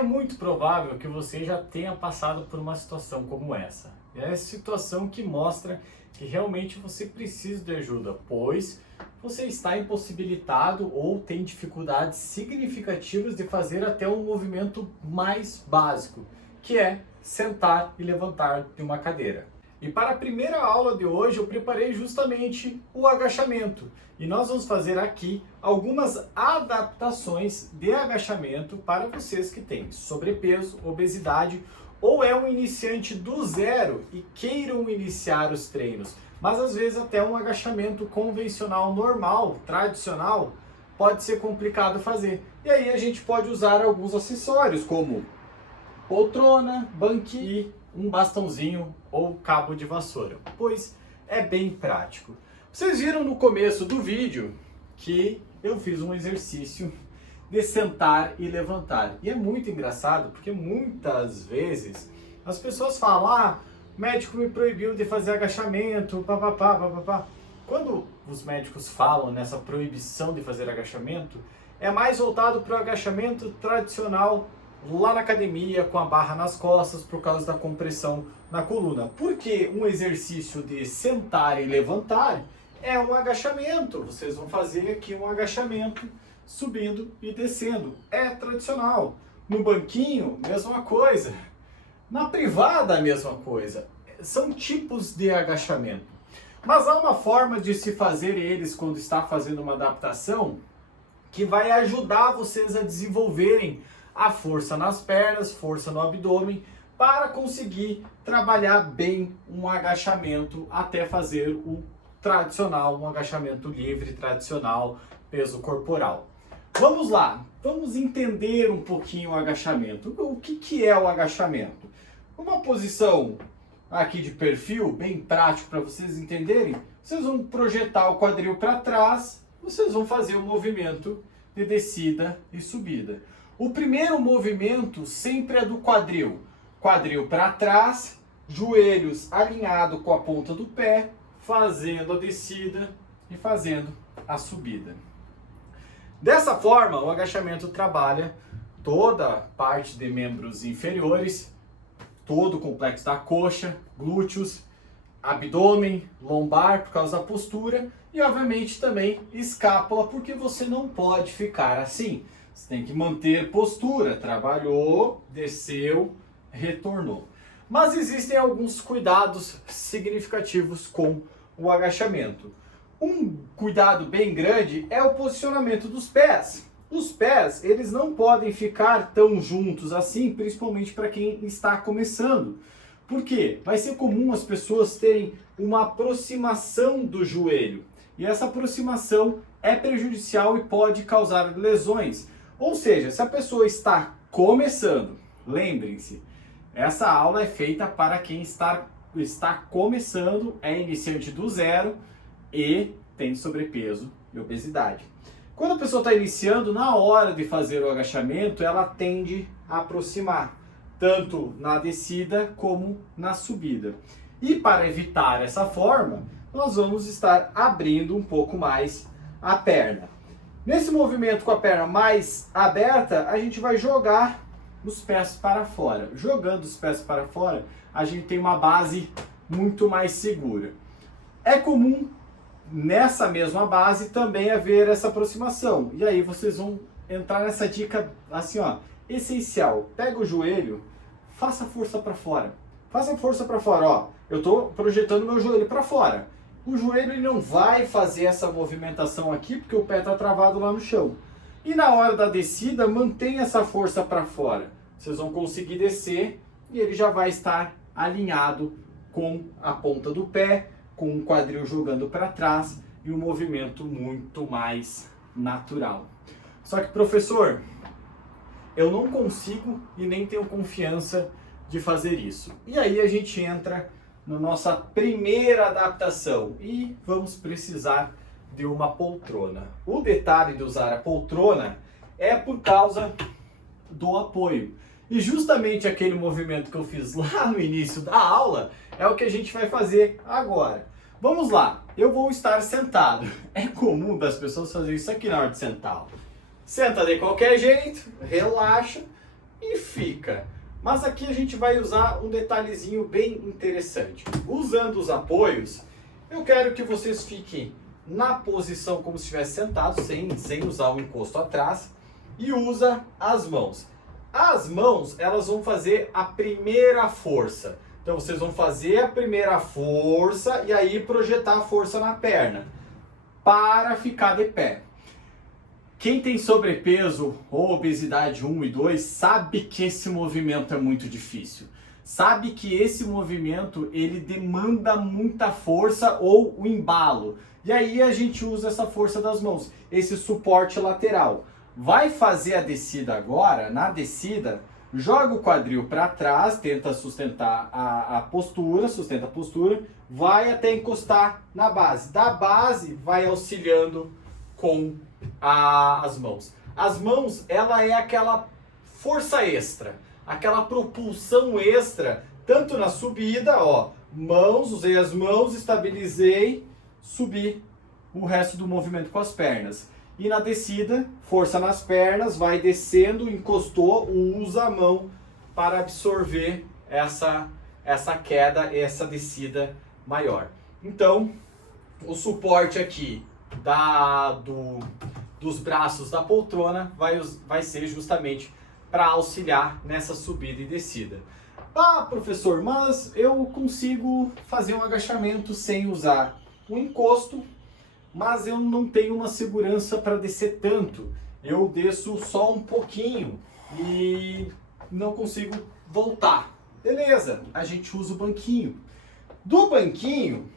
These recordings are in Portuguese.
É muito provável que você já tenha passado por uma situação como essa. É a situação que mostra que realmente você precisa de ajuda, pois você está impossibilitado ou tem dificuldades significativas de fazer até um movimento mais básico, que é sentar e levantar de uma cadeira. E para a primeira aula de hoje eu preparei justamente o agachamento. E nós vamos fazer aqui algumas adaptações de agachamento para vocês que têm sobrepeso, obesidade ou é um iniciante do zero e queiram iniciar os treinos. Mas às vezes até um agachamento convencional, normal, tradicional, pode ser complicado fazer. E aí a gente pode usar alguns acessórios como poltrona, banquinho, um bastãozinho ou cabo de vassoura, pois é bem prático. Vocês viram no começo do vídeo que eu fiz um exercício de sentar e levantar. E é muito engraçado porque muitas vezes as pessoas falam: ah, o médico me proibiu de fazer agachamento, papapá, papapá. Quando os médicos falam nessa proibição de fazer agachamento, é mais voltado para o agachamento tradicional lá na academia, com a barra nas costas, por causa da compressão na coluna. Porque um exercício de sentar e levantar é um agachamento. Vocês vão fazer aqui um agachamento subindo e descendo. É tradicional. No banquinho, mesma coisa. Na privada, a mesma coisa. São tipos de agachamento. Mas há uma forma de se fazer eles quando está fazendo uma adaptação que vai ajudar vocês a desenvolverem a força nas pernas, força no abdômen, para conseguir trabalhar bem um agachamento até fazer o tradicional, um agachamento livre, tradicional, peso corporal. Vamos lá, vamos entender um pouquinho o agachamento. O que é o agachamento? Uma posição aqui de perfil, bem prático para vocês entenderem. Vocês vão projetar o quadril para trás, vocês vão fazer o movimento de descida e subida. O primeiro movimento sempre é do quadril. Quadril para trás, joelhos alinhados com a ponta do pé, fazendo a descida e fazendo a subida. Dessa forma, o agachamento trabalha toda a parte de membros inferiores, todo o complexo da coxa, glúteos, abdômen, lombar por causa da postura e obviamente também escápula, porque você não pode ficar assim. Você tem que manter postura, trabalhou, desceu, retornou. Mas existem alguns cuidados significativos com o agachamento. Um cuidado bem grande é o posicionamento dos pés. Os pés, eles não podem ficar tão juntos assim, principalmente para quem está começando. Por quê? Vai ser comum as pessoas terem uma aproximação do joelho. E essa aproximação é prejudicial e pode causar lesões. Ou seja, se a pessoa está começando, lembrem-se, essa aula é feita para quem está começando, é iniciante do zero e tem sobrepeso e obesidade. Quando a pessoa está iniciando, na hora de fazer o agachamento, ela tende a aproximar, tanto na descida como na subida. E para evitar essa forma, nós vamos estar abrindo um pouco mais a perna. Nesse movimento com a perna mais aberta, a gente vai jogar os pés para fora. Jogando os pés para fora, a gente tem uma base muito mais segura. É comum nessa mesma base também haver essa aproximação. E aí vocês vão entrar nessa dica assim, ó, essencial. Pega o joelho, faça força para fora. Faça força para fora, ó. Eu estou projetando meu joelho para fora. O joelho ele não vai fazer essa movimentação aqui porque o pé está travado lá no chão. E na hora da descida, mantenha essa força para fora. Vocês vão conseguir descer e ele já vai estar alinhado com a ponta do pé, com o quadril jogando para trás e um movimento muito mais natural. Só que, professor, eu não consigo e nem tenho confiança de fazer isso. E aí a gente entra na nossa primeira adaptação e vamos precisar de uma poltrona. O detalhe de usar a poltrona é por causa do apoio. E justamente aquele movimento que eu fiz lá no início da aula é o que a gente vai fazer agora. Vamos lá, eu vou estar sentado. É comum das pessoas fazerem isso aqui na hora de sentar. Senta de qualquer jeito, relaxa e fica. Mas aqui a gente vai usar um detalhezinho bem interessante. Usando os apoios, eu quero que vocês fiquem na posição como se estivesse sentado, sem usar o encosto atrás, e usa as mãos. As mãos, elas vão fazer a primeira força. Então vocês vão fazer a primeira força e aí projetar a força na perna para ficar de pé. Quem tem sobrepeso ou obesidade 1 e 2 sabe que esse movimento é muito difícil. Sabe que esse movimento ele demanda muita força ou o embalo. E aí a gente usa essa força das mãos, esse suporte lateral. Vai fazer a descida agora, na descida, joga o quadril para trás, tenta sustentar a postura, sustenta a postura, vai até encostar na base. Da base vai auxiliando com as mãos. As mãos, ela é aquela força extra, aquela propulsão extra, tanto na subida, ó, mãos, usei as mãos, estabilizei, subi o resto do movimento com as pernas. E na descida, força nas pernas, vai descendo, encostou, usa a mão para absorver essa queda, essa descida maior. Então, o suporte aqui dos braços da poltrona vai ser justamente para auxiliar nessa subida e descida. Ah, professor, mas eu consigo fazer um agachamento sem usar o encosto, mas eu não tenho uma segurança para descer tanto. Eu desço só um pouquinho e não consigo voltar. Beleza, a gente usa o banquinho. Do banquinho,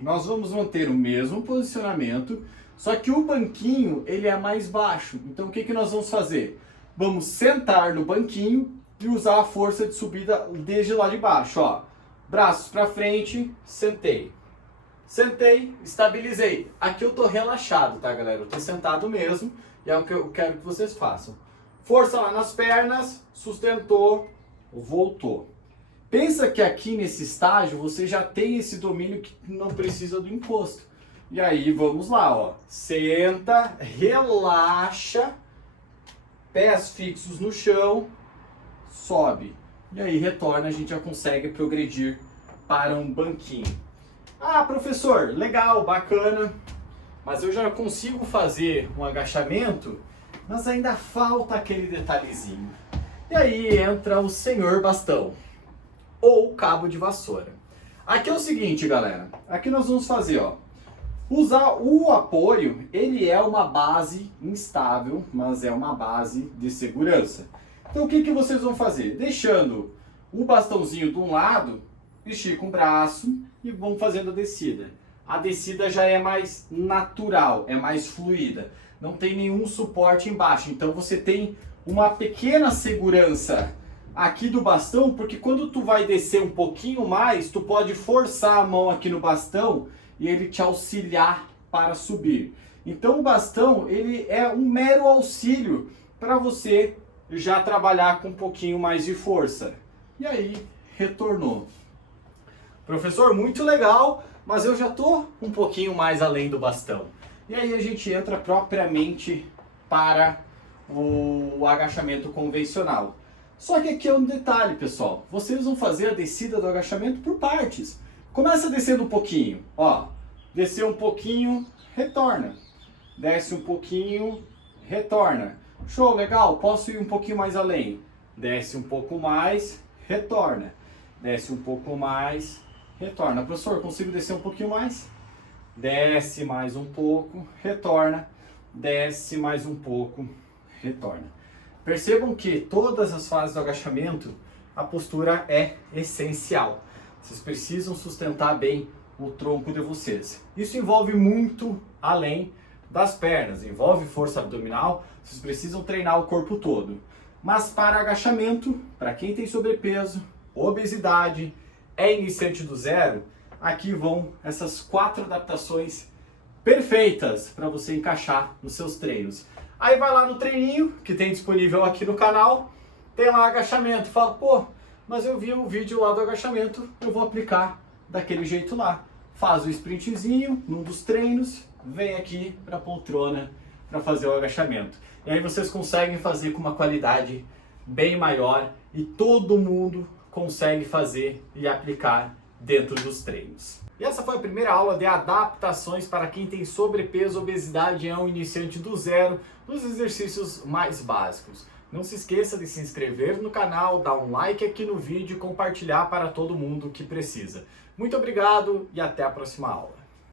nós vamos manter o mesmo posicionamento, só que o banquinho ele é mais baixo. Então o que nós vamos fazer? Vamos sentar no banquinho e usar a força de subida desde lá de baixo. Ó. Braços para frente, sentei. Sentei, estabilizei. Aqui eu tô relaxado, tá, galera? Eu tô sentado mesmo e é o que eu quero que vocês façam. Força lá nas pernas, sustentou, voltou. Pensa que aqui nesse estágio você já tem esse domínio que não precisa do encosto. E aí vamos lá, ó. Senta, relaxa, pés fixos no chão, sobe. E aí retorna, a gente já consegue progredir para um banquinho. Ah, professor, legal, bacana, mas eu já consigo fazer um agachamento, mas ainda falta aquele detalhezinho. E aí entra o senhor bastão, ou cabo de vassoura. Aqui é o seguinte, galera, aqui nós vamos fazer, ó, usar o apoio, ele é uma base instável, mas é uma base de segurança. Então o que vocês vão fazer? Deixando o bastãozinho de um lado, estica um braço e vão fazendo a descida. A descida já é mais natural, é mais fluida. Não tem nenhum suporte embaixo. Então você tem uma pequena segurança aqui do bastão, porque quando tu vai descer um pouquinho mais, tu pode forçar a mão aqui no bastão e ele te auxiliar para subir. Então o bastão, ele é um mero auxílio para você já trabalhar com um pouquinho mais de força. E aí, retornou. Professor, muito legal, mas eu já estou um pouquinho mais além do bastão. E aí a gente entra propriamente para o agachamento convencional. Só que aqui é um detalhe, pessoal. Vocês vão fazer a descida do agachamento por partes. Começa descendo um pouquinho, ó. Desceu um pouquinho, retorna. Desce um pouquinho, retorna. Show, legal, posso ir um pouquinho mais além. Desce um pouco mais, retorna. Desce um pouco mais, retorna. Professor, consigo descer um pouquinho mais? Desce mais um pouco, retorna. Desce mais um pouco, retorna. Percebam que todas as fases do agachamento, a postura é essencial. Vocês precisam sustentar bem o tronco de vocês. Isso envolve muito além das pernas, envolve força abdominal, vocês precisam treinar o corpo todo. Mas para agachamento, para quem tem sobrepeso, obesidade, é iniciante do zero, aqui vão essas 4 adaptações perfeitas para você encaixar nos seus treinos. Aí vai lá no treininho, que tem disponível aqui no canal, tem lá agachamento, fala, pô, mas eu vi um vídeo lá do agachamento, eu vou aplicar daquele jeito lá. Faz o sprintzinho num dos treinos, vem aqui para a poltrona para fazer o agachamento. E aí vocês conseguem fazer com uma qualidade bem maior e todo mundo consegue fazer e aplicar dentro dos treinos. E essa foi a primeira aula de adaptações para quem tem sobrepeso, obesidade e é um iniciante do zero nos exercícios mais básicos. Não se esqueça de se inscrever no canal, dar um like aqui no vídeo e compartilhar para todo mundo que precisa. Muito obrigado e até a próxima aula.